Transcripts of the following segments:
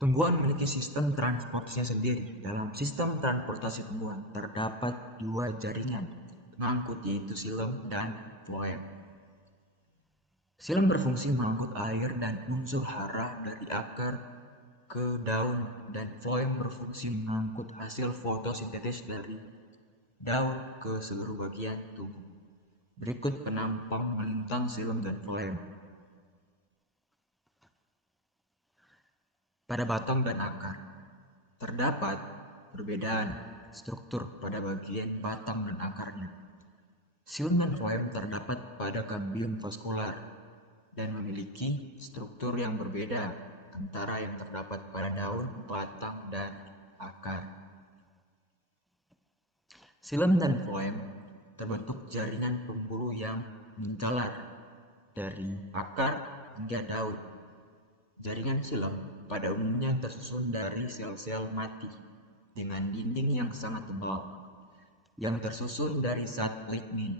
Tumbuhan memiliki sistem transportasinya sendiri. Dalam sistem transportasi tumbuhan terdapat dua jaringan pengangkut, yaitu silem dan floem. Silem berfungsi mengangkut air dan unsur hara dari akar ke daun, dan floem berfungsi mengangkut hasil fotosintesis dari daun ke seluruh bagian tubuh. Berikut penampang melintang silem dan floem. Pada batang dan akar, terdapat perbedaan struktur pada bagian batang dan akarnya. Silem dan floem terdapat pada kambium vaskular dan memiliki struktur yang berbeda antara yang terdapat pada daun, batang, dan akar. Silem dan floem terbentuk jaringan pembuluh yang menjalar dari akar hingga daun. Jaringan silem pada umumnya tersusun dari sel-sel mati dengan dinding yang sangat tebal yang tersusun dari zat lignin.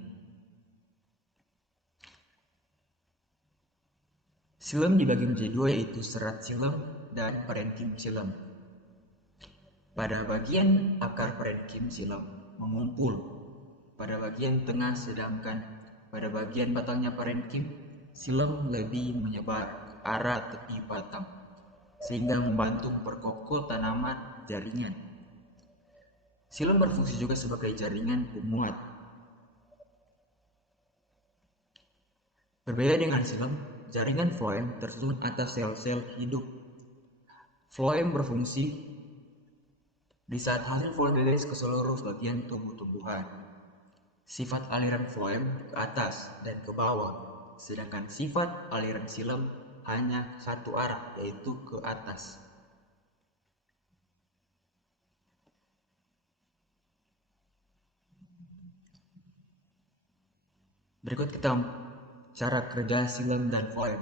Silem dibagi menjadi dua, yaitu serat silem dan parenkim silem. Pada bagian akar parenkim silem mengumpul pada bagian tengah, sedangkan pada bagian batangnya parenkim silem lebih menyebar ke arah tepi batang sehingga membantu memperkokoh tanaman jaringan. Silem berfungsi juga sebagai jaringan pemuat. Berbeda dengan silem, jaringan floem tersusun atas sel-sel hidup. Floem berfungsi di saat hasil fotosintesis ke seluruh bagian tubuh tumbuhan. Sifat aliran floem ke atas dan ke bawah, sedangkan sifat aliran silem hanya satu arah, yaitu ke atas. Berikut kita cara kerja silem dan floem.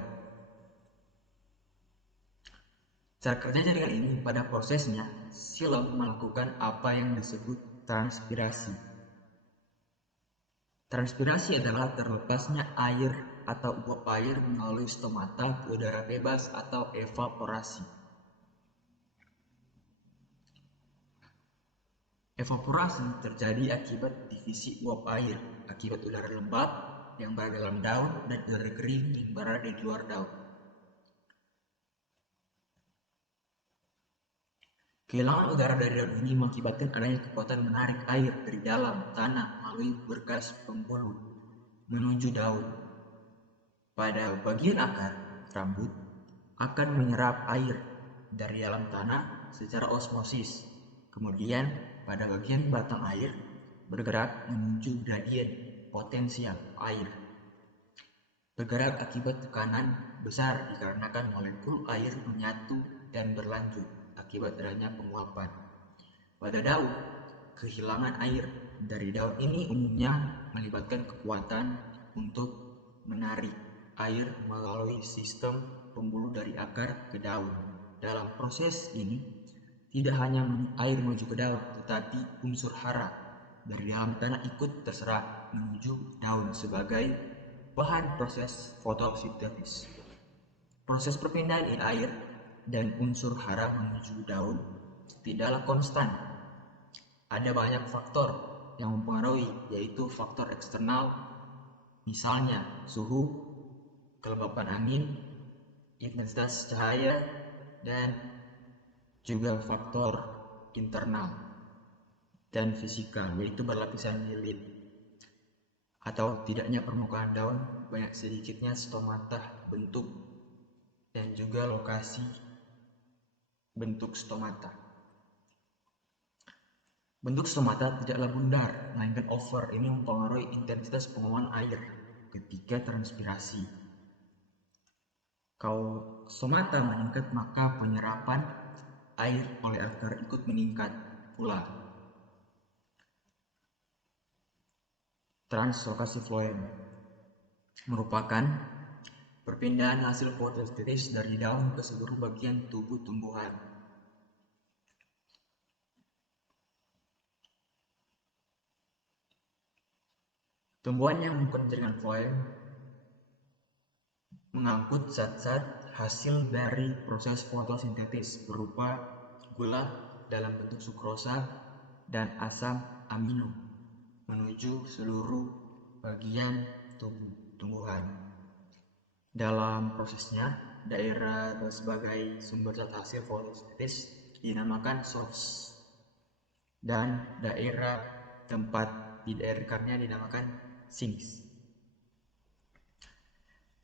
Cara kerja jaringan ini, pada prosesnya, silem melakukan apa yang disebut transpirasi. Transpirasi adalah terlepasnya air atau uap air melalui stomata ke udara bebas atau evaporasi. Evaporasi terjadi akibat divisi uap air, akibat udara lembab yang berada dalam daun dan udara kering yang berada di luar daun. Kehilangan udara dari daun ini mengakibatkan adanya kekuatan menarik air dari dalam tanah melalui berkas pembuluh menuju daun. Pada bagian akar, rambut akan menyerap air dari dalam tanah secara osmosis. Kemudian pada bagian batang air bergerak menuju gradien potensial air. Bergerak akibat tekanan besar dikarenakan molekul air menyatu dan berlanjut akibat adanya penguapan. Pada daun, kehilangan air dari daun ini umumnya melibatkan kekuatan untuk menarik air melalui sistem pembuluh dari akar ke daun. Dalam proses ini, tidak hanya air menuju ke daun, tetapi unsur hara dari dalam tanah ikut terserap menuju daun sebagai bahan proses fotosintesis. Proses perpindahan air dan unsur hara menuju daun tidaklah konstan. Ada banyak faktor yang mempengaruhi, yaitu faktor eksternal, misalnya suhu, kelembapan angin, intensitas cahaya, dan juga faktor internal dan fisika, yaitu berlapisan lilin atau tidaknya permukaan daun, banyak sedikitnya stomata bentuk, dan juga lokasi bentuk stomata. Bentuk stomata tidaklah bundar, melainkan over. Ini mempengaruhi intensitas penguapan air ketika transpirasi. Kalau stomata meningkat, maka penyerapan air oleh akar ikut meningkat pula. Translokasi floem merupakan perpindahan hasil fotosintesis dari daun ke seluruh bagian tubuh tumbuhan. Tumbuhan yang menggunakan jaringan floem mengangkut zat-zat hasil dari proses fotosintesis berupa gula dalam bentuk sukrosa dan asam amino menuju seluruh bagian tumbuhan. Dalam prosesnya, daerah sebagai sumber zat hasil fotosintesis dinamakan source dan daerah tempat didaerahkannya dinamakan sinks.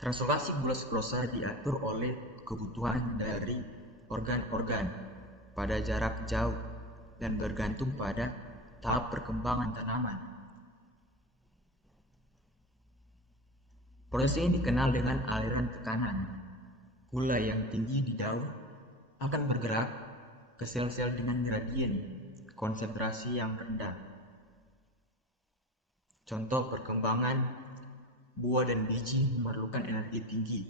Translokasi gula sukrosa diatur oleh kebutuhan dari organ-organ pada jarak jauh dan bergantung pada tahap perkembangan tanaman. Proses ini dikenal dengan aliran tekanan. Gula yang tinggi di daun akan bergerak ke sel-sel dengan gradien konsentrasi yang rendah. Contoh perkembangan buah dan biji memerlukan energi tinggi.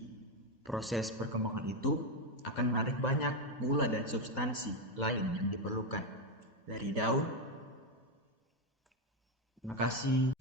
Proses perkembangan itu akan menarik banyak gula dan substansi lain yang diperlukan dari daun. Terima kasih.